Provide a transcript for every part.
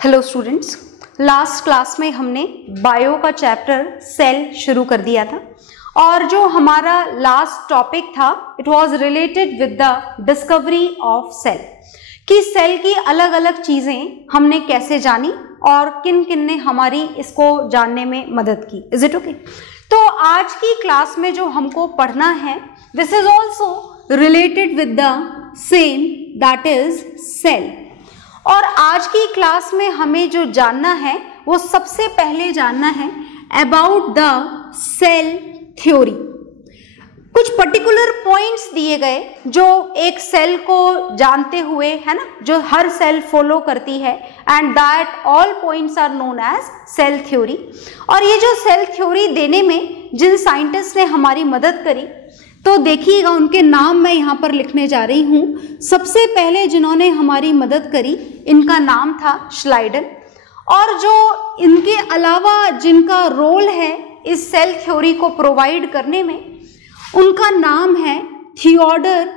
Hello students, last class में हमने bio का चैप्टर सेल शुरू कर दिया था और जो हमारा लास्ट टॉपिक था it was related with the discovery of cell, कि सेल की अलग अलग चीजें हमने कैसे जानी और किन किन ने हमारी इसको जानने में मदद की। Is it okay? तो आज की क्लास में जो हमको पढ़ना है this is also related with the same, that is cell. और आज की क्लास में हमें जो जानना है वो सबसे पहले जानना है अबाउट द सेल थ्योरी। कुछ पर्टिकुलर पॉइंट्स दिए गए जो एक सेल को जानते हुए, है ना, जो हर सेल फॉलो करती है, and that all points are known as cell theory. और ये जो सेल थ्योरी देने में जिन साइंटिस्ट ने हमारी मदद करी, तो देखिएगा उनके नाम मैं यहाँ पर लिखने जा रही हूँ। सबसे पहले जिन्होंने हमारी मदद करी इनका नाम था श्लाइडन, और जो इनके अलावा जिनका रोल है इस सेल थ्योरी को प्रोवाइड करने में, उनका नाम है थियोडर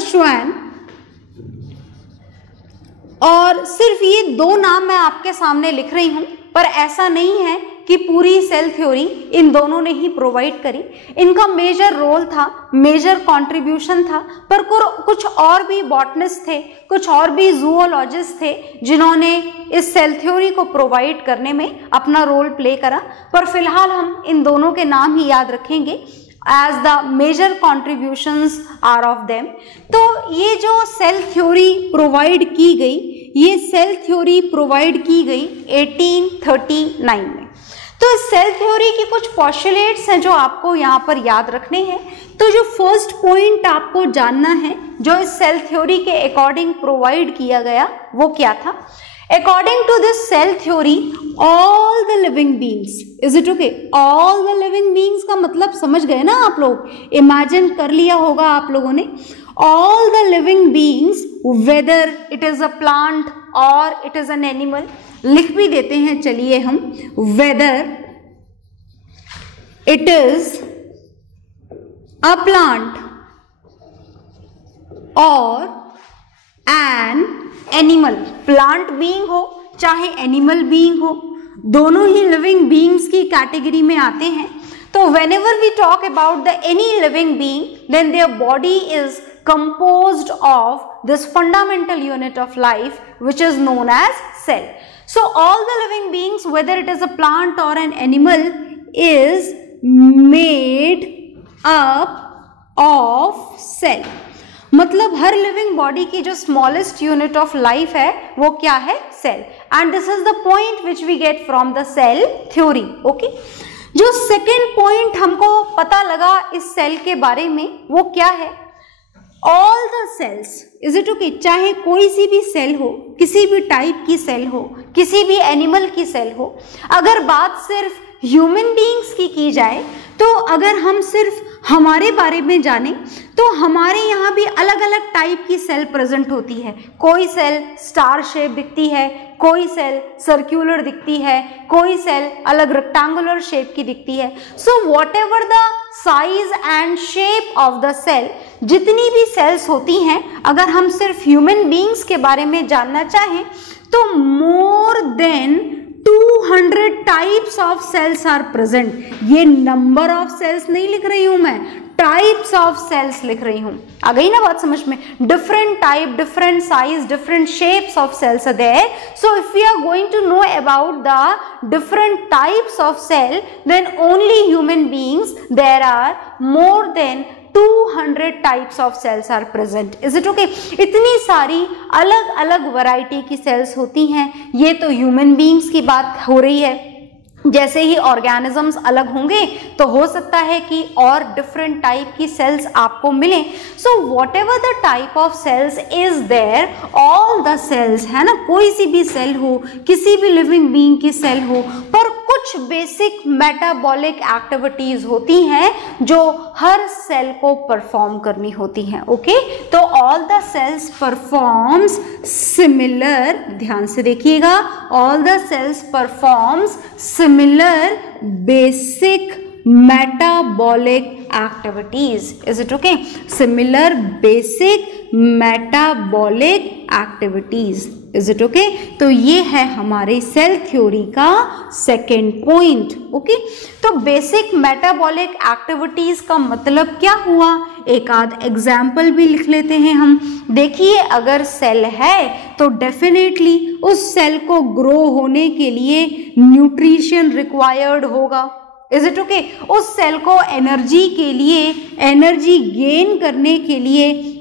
श्वान। और सिर्फ ये दो नाम मैं आपके सामने लिख रही हूं, पर ऐसा नहीं है कि पूरी सेल थ्योरी इन दोनों ने ही प्रोवाइड करी। इनका मेजर रोल था, मेजर कंट्रीब्यूशन था, पर कुछ और भी बॉटनिस्ट थे, कुछ और भी जूओलॉजिस्ट थे जिन्होंने इस सेल थ्योरी को प्रोवाइड करने में अपना रोल प्ले करा। पर फिलहाल हम इन दोनों के नाम ही याद रखेंगे as the major contributions are of them. तो ये जो सेल थ्योरी प्रोवाइड की गई, ये सेल थ्योरी प्रोवाइड की गई 1839 में। तो इस सेल थ्योरी की कुछ पोस्टुलेट्स हैं जो आपको यहाँ पर याद रखने हैं। तो जो फर्स्ट पॉइंट आपको जानना है जो इस सेल थ्योरी के अकॉर्डिंग प्रोवाइड किया गया वो क्या था? According to this cell theory, all the living beings, is it okay? All the living beings का मतलब समझ गए ना आप लोग? इमेजिन कर लिया होगा आप लोगों ने। All the living beings, whether it is a plant or it is an animal, लिख भी देते हैं चलिए हम, whether it is a plant or an animal, plant being हो चाहे एनिमल बीइंग हो, दोनों ही लिविंग बीइंग्स की कैटेगरी में आते हैं। तो whenever we talk about the any living being, then their body is composed of this fundamental unit of life which is known as cell. So all the living beings, whether it is a plant or an animal, is made up of cell. मतलब हर living body की जो smallest unit of life है वो क्या है? Cell. And this is the point which we get from the cell theory. Okay, जो second point हमको पता लगा इस सेल के बारे में वो क्या है? All the cells, is it okay, चाहे कोई सी भी सेल हो, किसी भी टाइप की सेल हो, किसी भी एनिमल की सेल हो, अगर बात सिर्फ ह्यूमन बीइंग्स की जाए, तो अगर हम सिर्फ हमारे बारे में जाने तो हमारे यहाँ भी अलग अलग टाइप की सेल प्रेजेंट होती है। कोई सेल स्टार शेप दिखती है, कोई सेल सर्कुलर दिखती है, कोई सेल अलग रेक्टेंगुलर शेप की दिखती है। So whatever the size and shape of the cell, जितनी भी सेल्स होती हैं, अगर हम सिर्फ ह्यूमन बीइंग्स के बारे में जानना चाहें तो more than 200 types of cells are present. ये नंबर ऑफ सेल्स नहीं लिख रही हूं मैं, टाइप्स ऑफ सेल्स लिख रही हूं। आ गई ना बात समझ में? Different type, different size, different shapes of cells are there. So if we are going to know about the different types of cell, then only human beings there are more than 200 types of cells are present. Is it okay? इतनी सारी अलग अलग variety की sales होती हैं। ये तो human beings की बात हो रही है। जैसे ही ऑर्गेनिजम्स अलग होंगे तो हो सकता है कि और डिफरेंट टाइप की सेल्स आपको मिलें। So whatever the type of cells is there, all the cells, है ना, कोई सी भी सेल हो, किसी भी लिविंग बीइंग की सेल हो, पर कुछ बेसिक मेटाबॉलिक एक्टिविटीज होती हैं जो हर सेल को परफॉर्म करनी होती हैं। ओके, तो all the cells performs similar, ध्यान से देखिएगा, all the cells performs similar basic metabolic activities. Is it okay? Similar basic metabolic activities. Is it okay? तो ये है हमारे सेल थ्योरी का सेकेंड पॉइंट. ओके, तो बेसिक मेटाबॉलिक एक्टिविटीज का मतलब क्या हुआ, एक आध एग्जाम्पल भी लिख लेते हैं हम. देखिए, अगर सेल है तो डेफिनेटली उस सेल को ग्रो होने के लिए न्यूट्रिशन रिक्वायर्ड होगा. Is it okay? उस सेल को एनर्जी के लिए, एनर्जी गेन करने के लिए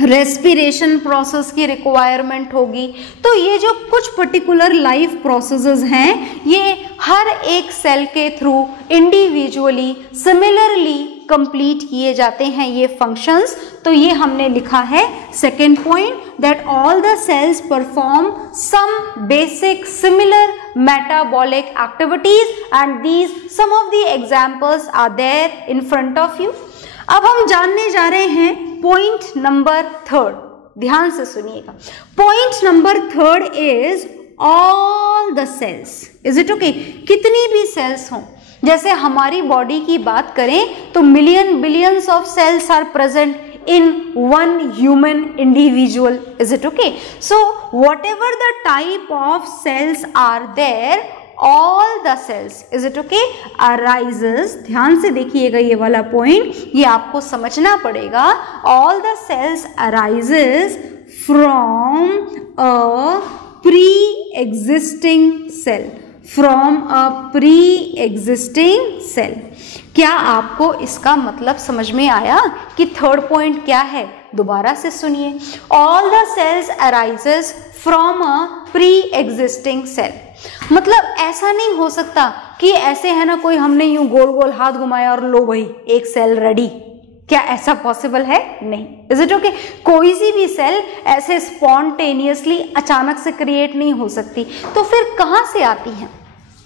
रेस्पिरेशन प्रोसेस की रिक्वायरमेंट होगी. तो ये जो कुछ पर्टिकुलर लाइफ प्रोसेसेस हैं, ये हर एक सेल के थ्रू इंडिविजुअली सिमिलरली कंप्लीट किए जाते हैं ये फंक्शंस. तो ये हमने लिखा है second point, that all the cells perform some basic similar metabolic activities and these some of the examples are there in front of you. अब हम जानने जा रहे हैं पॉइंट नंबर थर्ड. ध्यान से सुनिएगा. Point number third is all the cells. Is it okay? कितनी भी सेल्स हों, जैसे हमारी बॉडी की बात करें तो million billions of cells are present in one human individual. Is it okay? So whatever the type of cells are there, all the cells, is it okay, arises. ध्यान से देखिएगा ये वाला पॉइंट, ये आपको समझना पड़ेगा. all the cells arises from a pre-existing cell. from a pre-existing cell. क्या आपको इसका मतलब समझ में आया कि थर्ड पॉइंट क्या है? दोबारा से सुनिए. All the cells arises from a pre existing cell. मतलब ऐसा नहीं हो सकता कि ऐसे है ना, कोई हमने यूं गोल गोल हाथ घुमाया और लो भाई एक सेल रेडी. क्या ऐसा पॉसिबल है? नहीं. Is it okay? कोई सी भी सेल ऐसे स्पॉन्टेनियसली अचानक से क्रिएट नहीं हो सकती. तो फिर कहाँ से आती है?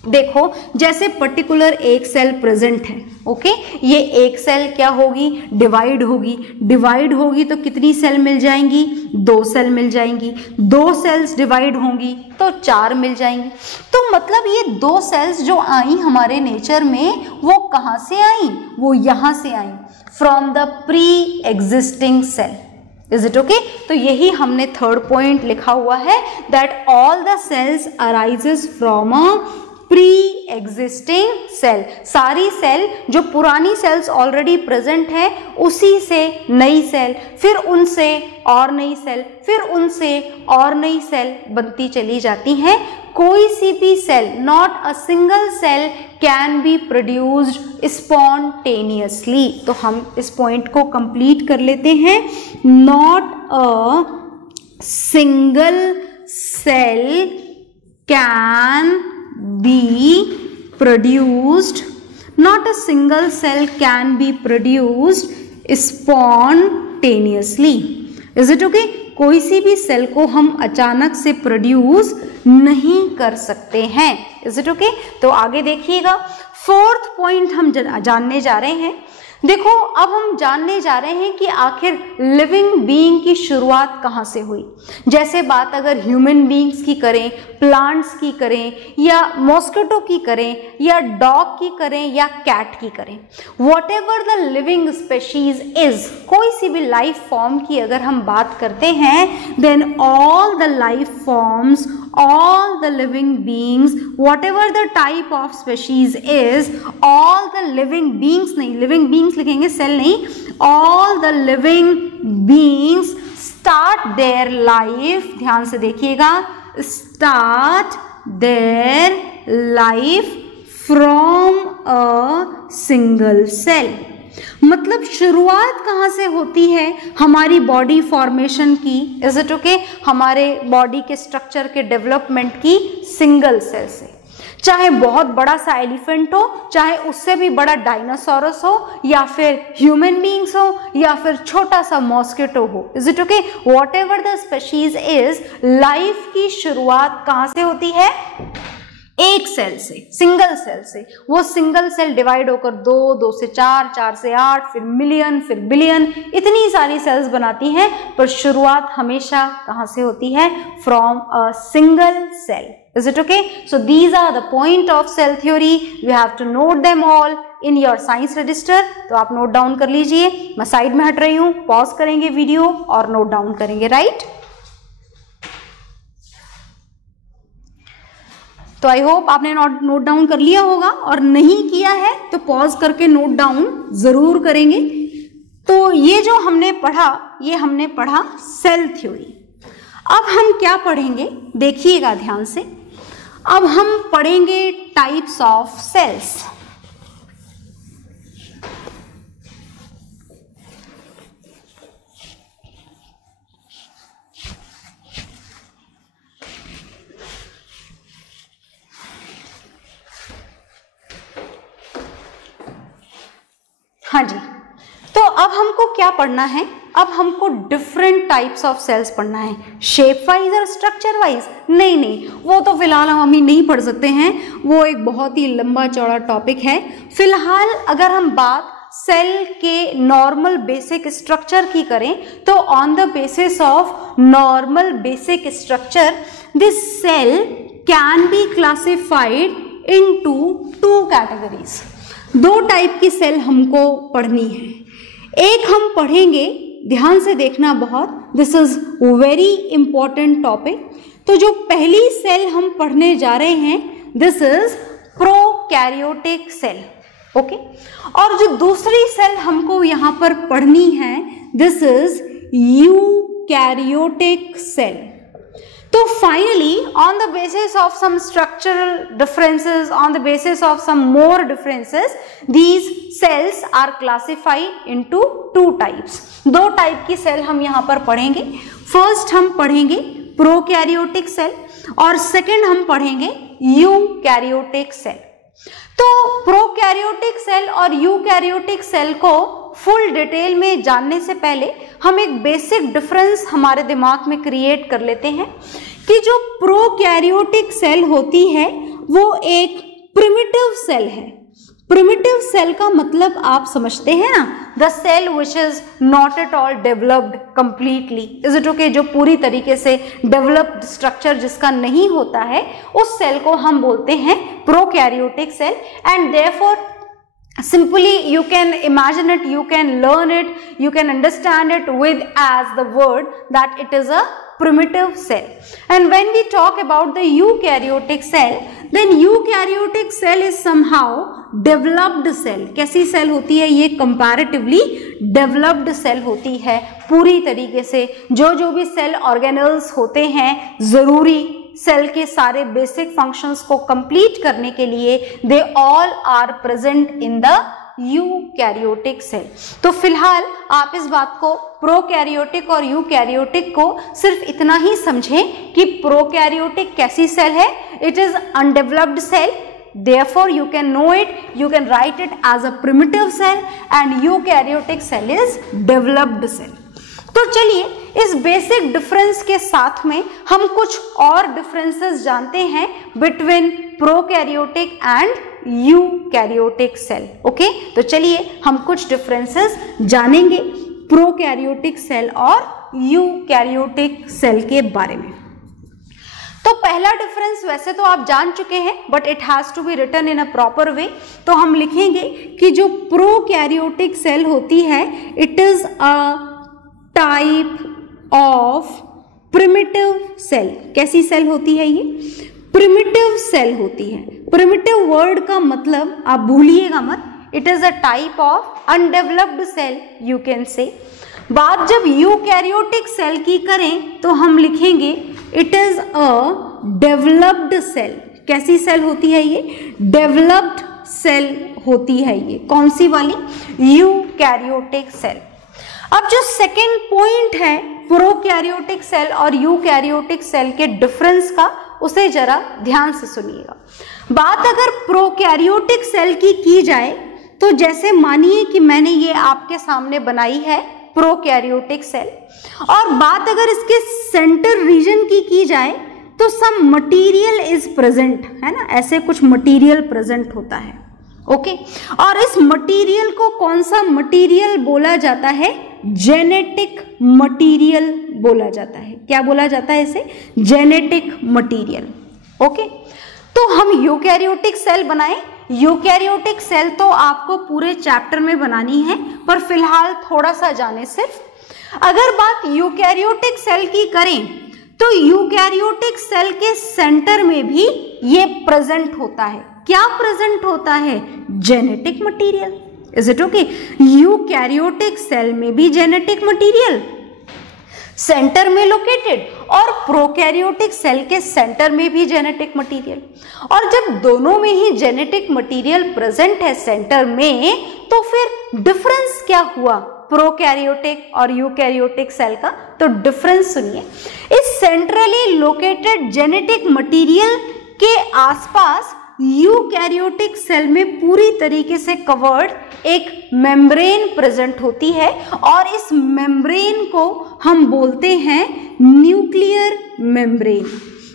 देखो, जैसे पर्टिकुलर एक सेल प्रेजेंट है. ओके, ये एक सेल क्या होगी? डिवाइड होगी. डिवाइड होगी तो कितनी सेल मिल जाएंगी? 2 सेल मिल जाएंगी. 2 सेल्स डिवाइड होंगी तो 4 मिल जाएंगी. तो मतलब ये 2 सेल्स जो आई हमारे नेचर में, वो कहाँ से आई? वो यहाँ से आई, from the pre existing cell. Is it okay? तो यही हमने थर्ड पॉइंट लिखा हुआ है, that all the cells arises from a pre existing cell. सारी सेल जो पुरानी सेल्स ऑलरेडी प्रेजेंट है, उसी से नई सेल, फिर उनसे और नई सेल, फिर उनसे और नई सेल बनती चली जाती हैं. कोई सी भी cell, not a single cell can be produced spontaneously. तो हम इस पॉइंट को कंप्लीट कर लेते हैं. Not a single cell can be produced, not a single cell can be produced spontaneously. Is it okay? कोई सी भी सेल को हम अचानक से प्रोड्यूस नहीं कर सकते हैं. Is it okay? तो आगे देखिएगा, फोर्थ पॉइंट हम जानने जा रहे हैं. देखो, अब हम जानने जा रहे हैं कि आखिर लिविंग बीइंग की शुरुआत कहाँ से हुई. जैसे बात अगर ह्यूमन बीइंग्स की करें, प्लांट्स की करें, या मॉस्किटो की करें, या डॉग की करें, या कैट की करें, what ever the living species is, कोई सी भी लाइफ फॉर्म की अगर हम बात करते हैं, then all the life forms, all the living beings, whatever the type of species is, all the living beings, नहीं living beings लिखेंगे, सेल नहीं, all the living beings start their life, ध्यान से देखिएगा, start their life from a single cell. मतलब शुरुआत कहाँ से होती है हमारी बॉडी फॉर्मेशन की? Is it okay? हमारे बॉडी के स्ट्रक्चर के डेवलपमेंट की सिंगल सेल से. चाहे बहुत बड़ा सा एलिफेंट हो, चाहे उससे भी बड़ा डायनासोरस हो, या फिर ह्यूमन बीइंग्स हो, या फिर छोटा सा मॉस्किटो हो. Is it okay? What ever the species is, life की शुरुआत कहाँ से होती है? एक सेल से, सिंगल सेल से. वो सिंगल सेल डिवाइड होकर 2, 2 से 4, 4 से 8, फिर मिलियन, फिर बिलियन, इतनी सारी सेल्स बनाती हैं. पर शुरुआत हमेशा कहाँ से होती है? From a single cell. Is it okay? So these are the point of cell theory. You have to note them all. In your science register, तो आप नोट डाउन कर लीजिए। मैं साइड में हट रही हूं, पॉज करेंगे वीडियो और नोट डाउन करेंगे, राइट। तो आई होप आपने नोट डाउन कर लिया होगा, और नहीं किया है तो पॉज करके नोट डाउन जरूर करेंगे। तो ये जो हमने पढ़ा, ये हमने पढ़ा सेल थ्योरी। अब हम क्या पढ़ेंगे, देखिएगा ध्यान से। अब हम पढ़ेंगे टाइप्स ऑफ सेल्स। हाँ जी, तो अब हमको क्या पढ़ना है, अब हमको डिफरेंट टाइप्स ऑफ सेल्स पढ़ना है। शेप वाइज और स्ट्रक्चर वाइज नहीं, वो तो फिलहाल हम अभी नहीं पढ़ सकते हैं, वो एक बहुत ही लंबा चौड़ा टॉपिक है। फिलहाल अगर हम बात सेल के नॉर्मल बेसिक स्ट्रक्चर की करें, तो on the basis of normal basic structure this cell can be classified into 2 categories. 2 type की सेल हमको पढ़नी है। एक हम पढ़ेंगे, ध्यान से देखना बहुत, this is very important topic. तो जो पहली सेल हम पढ़ने जा रहे हैं, this is prokaryotic cell, okay. और जो दूसरी सेल हमको यहां पर पढ़नी है, this is eukaryotic cell. So finally, on the basis of some structural differences, on the basis of some more differences, these cells are classified into 2 types. 2 type की cell हम यहाँ पर पढ़ेंगे। फर्स्ट हम पढ़ेंगे प्रोकैरियोटिक सेल और second हम पढ़ेंगे यूकैरियोटिक सेल। तो प्रोकैरियोटिक सेल और यूकैरियोटिक सेल को फुल डिटेल में जानने से पहले हम एक बेसिक डिफरेंस हमारे दिमाग में क्रिएट कर लेते हैं कि जो प्रोकैरियोटिक सेल होती है वो एक प्रिमिटिव सेल है। प्रिमिटिव सेल का मतलब आप समझते हैं ना, the cell which is not at all developed completely, is it okay, जो पूरी तरीके से डेवलप्ड स्ट्रक्चर जिसका नहीं होता है, उस सेल को हम बोलते हैं prokaryotic cell. And therefore simply you can imagine it, you can learn it, you can understand it with as the word that it is a primitive cell. And when we talk about the eukaryotic cell, then eukaryotic cell is somehow developed cell. कैसी cell होती है ये? comparatively developed cell होती है पूरी तरीके से। जो भी सेल ऑर्गेनल्स होते हैं जरूरी सेल के सारे बेसिक फंक्शंस को कंप्लीट करने के लिए, they all are present in the eukaryotic cell. तो फिलहाल आप इस बात को, प्रोकैरियोटिक और यूकैरियोटिक को सिर्फ इतना ही समझें कि प्रोकैरियोटिक कैसी सेल है, it is undeveloped cell, therefore you can know it, you can write it as a primitive cell, and eukaryotic cell is developed cell. तो चलिए इस बेसिक डिफरेंस के साथ में हम कुछ और डिफरेंसेस जानते हैं between prokaryotic and eukaryotic cell, okay. तो चलिए हम कुछ डिफरेंसेस जानेंगे प्रोकैरियोटिक सेल और यूकैरियोटिक सेल के बारे में। तो पहला डिफरेंस वैसे तो आप जान चुके हैं, but it has to be written in a proper way. तो हम लिखेंगे कि जो प्रोकैरियोटिक सेल होती है, it is a type of primitive cell. कैसी सेल होती है ये? प्रिमिटिव सेल होती है। प्रिमिटिव वर्ड का मतलब आप भूलिएगा मत, it is a type of undeveloped cell you can say. बात जब यूकैरियोटिक सेल की करें तो हम लिखेंगे it is a developed cell. कैसी सेल होती है ये? डेवलप्ड सेल होती है ये। कौन सी वाली? Eukaryotic cell. अब जो सेकेंड पॉइंट है प्रोकैरियोटिक सेल और यूकैरियोटिक सेल के डिफरेंस का, उसे जरा ध्यान से सुनिएगा। बात अगर प्रोकैरियोटिक सेल की जाए तो जैसे मानिए कि मैंने ये आपके सामने बनाई है प्रोकैरियोटिक सेल, और बात अगर इसके सेंटर रीजन की जाए तो सम मटेरियल इज प्रेजेंट, है ना, ऐसे कुछ मटेरियल प्रेजेंट होता है, ओके। और इस मटेरियल को कौन सा मटेरियल बोला जाता है? जेनेटिक मटेरियल बोला जाता है। क्या बोला जाता है इसे? Genetic material, okay. तो हम यूकैरियोटिक सेल बनाएं, यूकैरियोटिक सेल तो आपको पूरे चैप्टर में बनानी है, पर फिलहाल थोड़ा सा जाने सिर्फ। अगर बात यूकैरियोटिक सेल की करें तो यूकैरियोटिक सेल के सेंटर में भी ये प्रेजेंट होता है। क्या प्रेजेंट होता है? Genetic material. Is it okay? Eukaryotic cell में भी जेनेटिक मटेरियल सेंटर में लोकेटेड, और प्रोकैरियोटिक सेल के सेंटर में भी जेनेटिक मटेरियल। और जब दोनों में ही जेनेटिक मटेरियल प्रेजेंट है सेंटर में, तो फिर डिफरेंस क्या हुआ प्रोकैरियोटिक और यूकैरियोटिक सेल का? तो डिफरेंस सुनिए, इस सेंट्रली लोकेटेड जेनेटिक मटेरियल के आसपास यूकैरियोटिक सेल में पूरी तरीके से कवर्ड एक मेम्ब्रेन प्रेजेंट होती है, और इस मेम्ब्रेन को हम बोलते हैं न्यूक्लियर मेम्ब्रेन।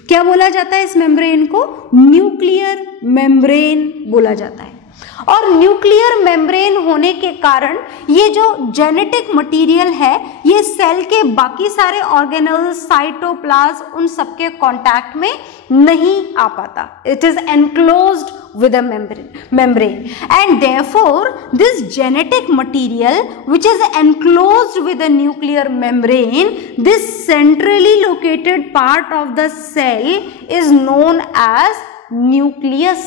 क्या बोला जाता है इस मेम्ब्रेन को? न्यूक्लियर मेम्ब्रेन बोला जाता है। और न्यूक्लियर मेम्ब्रेन होने के कारण ये जो जेनेटिक मटेरियल है ये सेल के बाकी सारे ऑर्गेनल्स, साइटोप्लाज्म, उन सबके कांटेक्ट में नहीं आ पाता। It is enclosed with a membrane and therefore this genetic material which is enclosed with a nuclear membrane, this centrally located part of the cell is known as nucleus।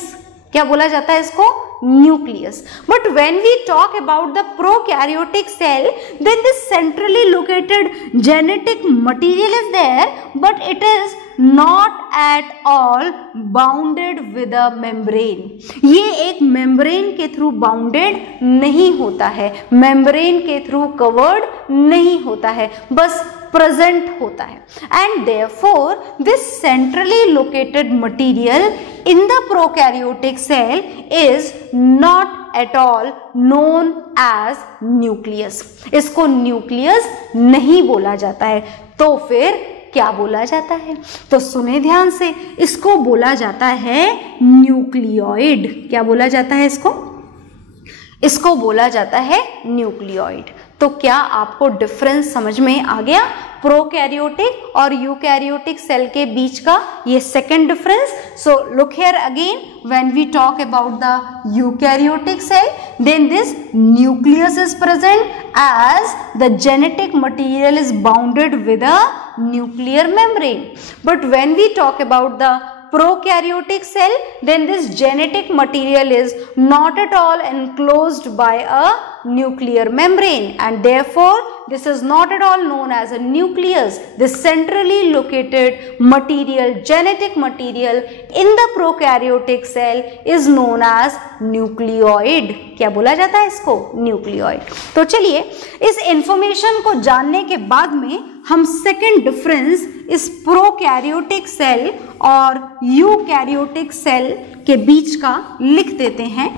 क्या बोला जाता है इसको? nucleus। But when we talk about the prokaryotic cell, then this centrally located genetic material is there, but it is not at all bounded with a membrane। ये एक membrane के through bounded नहीं होता है, membrane के through covered नहीं होता है, बस present होता है। And therefore this centrally located material in the prokaryotic cell is not at all known as nucleus। इसको nucleus नहीं बोला जाता है। तो फिर क्या बोला जाता है? तो सुने ध्यान से, इसको बोला जाता है न्यूक्लियोइड। क्या बोला जाता है इसको? इसको बोला जाता है न्यूक्लियोइड। तो क्या आपको डिफरेंस समझ में आ गया प्रोकैरियोटिक और यूकैरियोटिक सेल के बीच का ये second difference? So look here again, when we talk about the eukaryotic cell, then this nucleus is present as the genetic material is bounded with a nuclear membrane. But when we talk about the prokaryotic cell, then this genetic material is not at all enclosed by a nuclear membrane, and therefore this is not at all known as a nucleus. This centrally located material, genetic material in the prokaryotic cell is known as nucleoid। क्या बोला जाता है इसको? Nucleoid. तो चलिए इस information को जानने के बाद में हम सेकेंड डिफरेंस इस प्रोकैरियोटिक सेल और यूकैरियोटिक सेल के बीच का लिख देते हैं।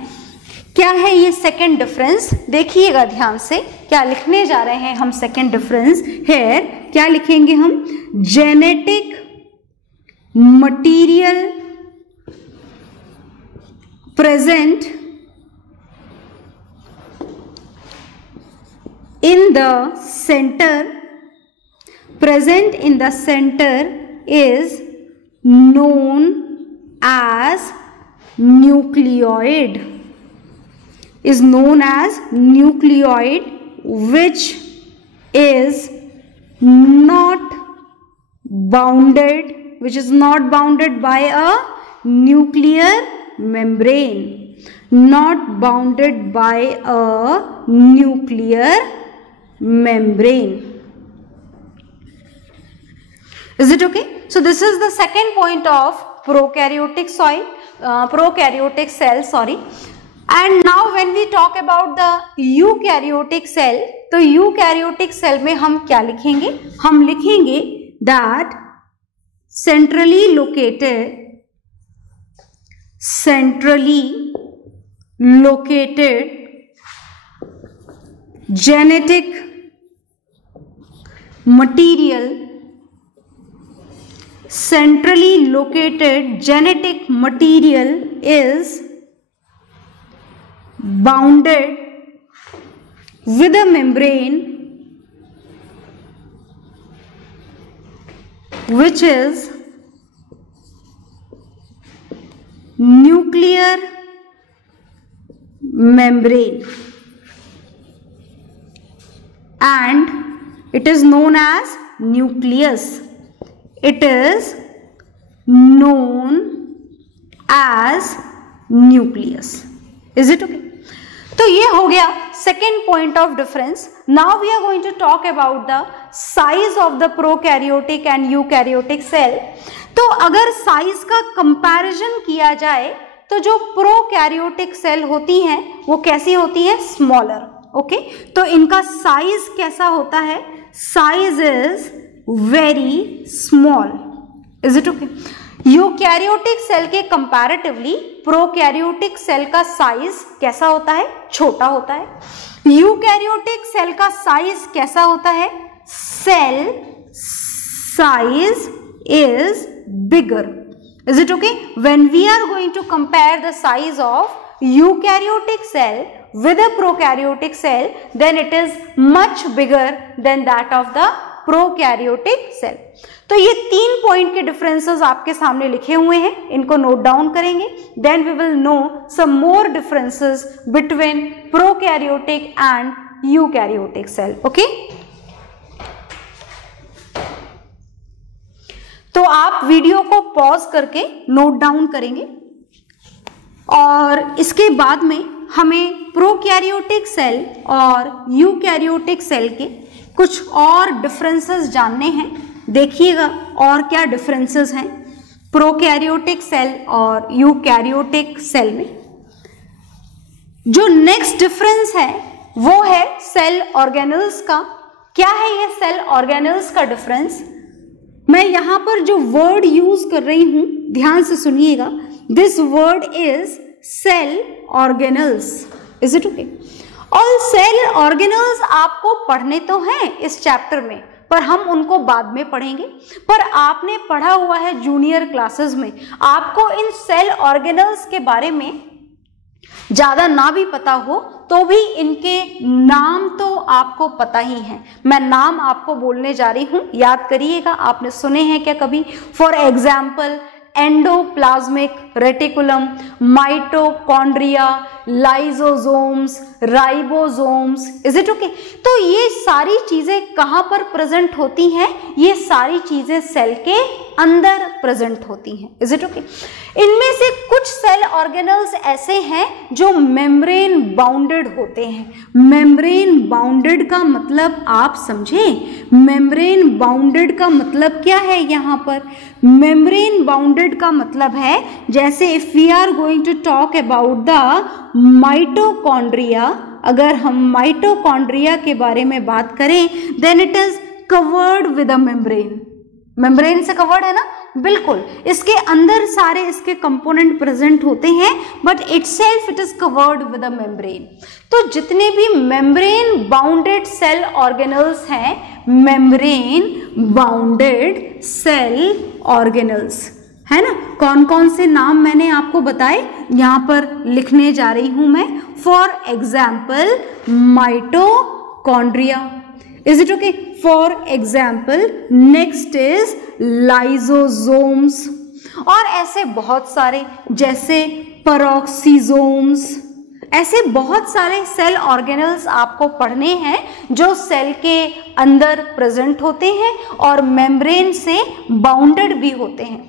क्या है ये सेकेंड डिफरेंस? देखिएगा ध्यान से, क्या लिखने जा रहे हैं हम सेकेंड डिफरेंस हेयर। क्या लिखेंगे हम? Genetic material present in the center, present in the center is known as nucleoid, is known as nucleoid, which is not bounded, which is not bounded by a nuclear membrane, not bounded by a nuclear membrane। Is it okay? So this is the second point of prokaryotic cell, sorry। And now when we talk about the eukaryotic cell, तो eukaryotic cell में हम क्या लिखेंगे? हम लिखेंगे that centrally located genetic material, centrally located genetic material is bounded with a membrane which is nuclear membrane and it is known as nucleus. It is known as nucleus. Is it okay? तो ये हो गया second point of difference. Now we are going to talk about the size of the prokaryotic and eukaryotic cell. तो अगर size का comparison किया जाए तो जो प्रोकैरियोटिक सेल होती हैं वो कैसी होती है? स्मॉलर. ओके, तो इनका साइज कैसा होता है? Size is very small. Is it okay? Eukaryotic cell के कंपैरेटिवली प्रोकैरियोटिक सेल का साइज कैसा होता है? छोटा होता है. यूकैरियोटिक सेल का साइज कैसा होता है? Cell size is bigger. Is it okay? When we are going to compare the size of eukaryotic cell with a prokaryotic cell, then it is much bigger than that of the prokaryotic cell. तो ये 3 point के differences आपके सामने लिखे हुए हैं, इनको note down करेंगे. Then we will know some more differences between prokaryotic and eukaryotic cell. Okay, तो आप वीडियो को पॉज करके नोट डाउन करेंगे और इसके बाद में हमें प्रोकैरियोटिक सेल और यूकैरियोटिक सेल के कुछ और डिफरेंसेस जानने हैं. देखिएगा और क्या डिफरेंसेस हैं प्रोकैरियोटिक सेल और यूकैरियोटिक सेल में. जो नेक्स्ट डिफरेंस है वो है सेल ऑर्गेनल्स का. क्या है ये सेल ऑर्गेनल्स का डिफरेंस? मैं यहां पर जो वर्ड यूज कर रही हूं ध्यान से सुनिएगा. This word is cell organelles. Is it okay? और सेल ऑर्गेनल्स आपको पढ़ने तो हैं इस चैप्टर में, पर हम उनको बाद में पढ़ेंगे. पर आपने पढ़ा हुआ है जूनियर क्लासेस में. आपको इन सेल ऑर्गेनल्स के बारे में ज्यादा ना भी पता हो तो भी इनके नाम तो आपको पता ही है. मैं नाम आपको बोलने जा रही हूं, याद करिएगा. आपने सुने हैं क्या कभी? For example endoplasmic reticulum, mitochondria, lysosomes, ribosomes. Is it okay? तो ये सारी चीजें कहां पर प्रेजेंट होती हैं? ये सारी चीजें सेल के अंदर प्रेजेंट होती हैं. Is it okay? इनमें से कुछ सेल ऑर्गेनल्स ऐसे हैं जो मेम्ब्रेन बाउंडेड होते हैं. मेम्ब्रेन बाउंडेड का मतलब आप समझें. मेम्ब्रेन बाउंडेड का मतलब क्या है? यहाँ पर मेम्ब्रेन बाउंडेड का मतलब है जैसे if we are going to talk about the mitochondria, अगर हम माइटोकॉन्ड्रिया के बारे में बात करें then it is covered with a membrane. Membrane से कवर्ड है ना? बिल्कुल. इसके अंदर सारे इसके कंपोनेंट प्रेजेंट होते हैं but itself it is covered with a membrane. तो जितने भी मेम्ब्रेन बाउंडेड सेल ऑर्गेनल्स हैं, मेम्ब्रेन बाउंडेड सेल ऑर्गेनल्स है ना, कौन कौन से नाम मैंने आपको बताए यहां पर लिखने जा रही हूं मैं. For example mitochondria. Is it okay? For example, next is lysosomes. और ऐसे बहुत सारे जैसे peroxisomes. ऐसे बहुत सारे सेल ऑर्गेनल्स आपको पढ़ने हैं जो सेल के अंदर प्रेजेंट होते हैं और मेम्ब्रेन से बाउंडेड भी होते हैं.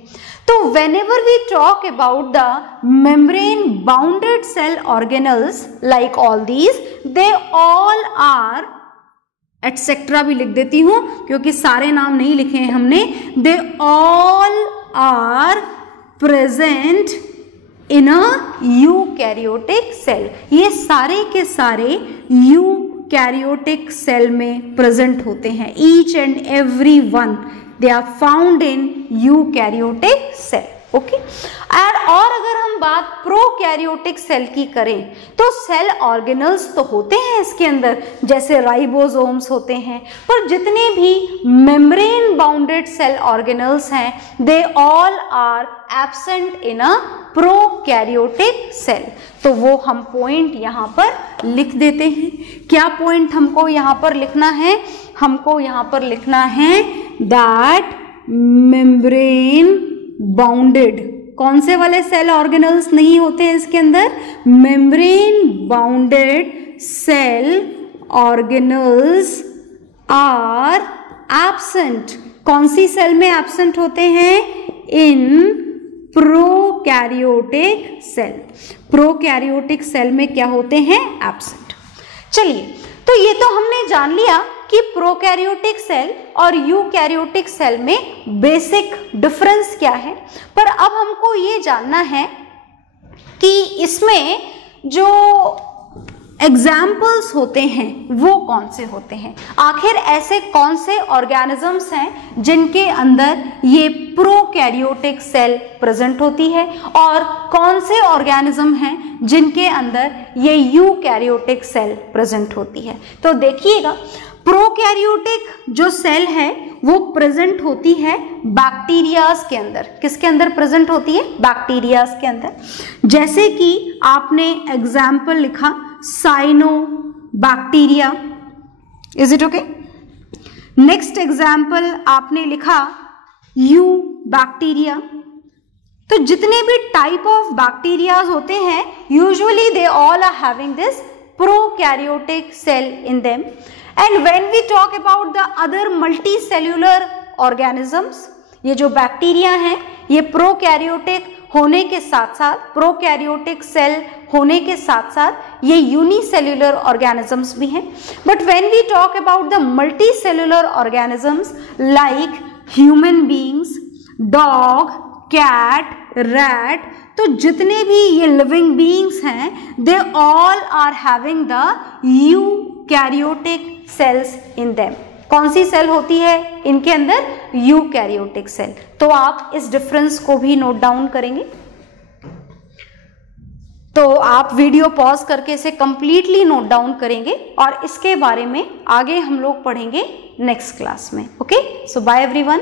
तो whenever we talk about the membrane bounded cell organelles like all these, they all are etcetera भी लिख देती हूं क्योंकि सारे नाम नहीं लिखे हैं हमने. They all are present in a eukaryotic cell. ये सारे के सारे यूकैरियोटिक सेल में प्रेजेंट होते हैं. Each and every one they are found in eukaryotic cell. Okay. और अगर हम बात प्रोकैरियोटिक सेल की करें तो सेल ऑर्गेनल्स तो होते हैं इसके अंदर जैसे राइबोसोम्स होते हैं, पर जितने भी मेम्ब्रेन बाउंडेड सेल ऑर्गेनल्स हैं they all are absent in a prokaryotic cell. तो वो हम पॉइंट यहाँ पर लिख देते हैं. क्या पॉइंट हमको यहाँ पर लिखना है? हमको यहाँ पर लिखना है दैट मेम्ब्रेन बाउंडेड कौन से वाले सेल ऑर्गेनल्स नहीं होते हैं इसके अंदर? Membrane bounded cell organelles are absent. कौन सी सेल में एब्सेंट होते हैं? In prokaryotic cell. Prokaryotic cell में क्या होते हैं? एब्सेंट। चलिए, तो ये तो हमने जान लिया कि प्रोकैरियोटिक सेल और यूकैरियोटिक सेल में बेसिक डिफरेंस क्या है। पर अब हमको ये जानना है कि इसमें जो एग्जाम्पल्स होते हैं वो कौन से होते हैं। आखिर ऐसे कौन से ऑर्गेनिजम्स हैं जिनके अंदर ये प्रोकैरियोटिक सेल प्रेजेंट होती है और कौन से ऑर्गेनिज्म हैं जिनके अंदर ये यूकैरियोटिक सेल प्रेजेंट होती है। तो देखिएगा, प्रोकैरियोटिक जो सेल है वो प्रेजेंट होती है बैक्टीरियाज के अंदर। किसके अंदर प्रेजेंट होती है? बैक्टीरियाज के अंदर। जैसे कि आपने एग्जाम्पल लिखा cyanobacteria, is it okay? Next example आपने लिखा यूबैक्टीरिया। तो जितने भी टाइप ऑफ बैक्टीरियाज होते हैं usually they all are having this prokaryotic cell in them. And when we talk about the other multicellular organisms, ये जो बैक्टीरिया हैं ये प्रोकैरियोटिक होने के साथ साथ, प्रोकैरियोटिक सेल होने के साथ साथ ये यूनिसेल्युलर ऑर्गेनिजम्स भी हैं। But when we talk about the multicellular organisms like human beings, dog, cat, rat, तो जितने भी ये लिविंग बीइंग्स हैं they all are having the eukaryotic cells in them. कौन सी सेल होती है इनके अंदर? Eukaryotic cell. तो आप इस डिफरेंस को भी नोट डाउन करेंगे। तो आप वीडियो पॉज करके इसे कंप्लीटली नोट डाउन करेंगे और इसके बारे में आगे हम लोग पढ़ेंगे नेक्स्ट क्लास में। ओके, सो बाय एवरीवन।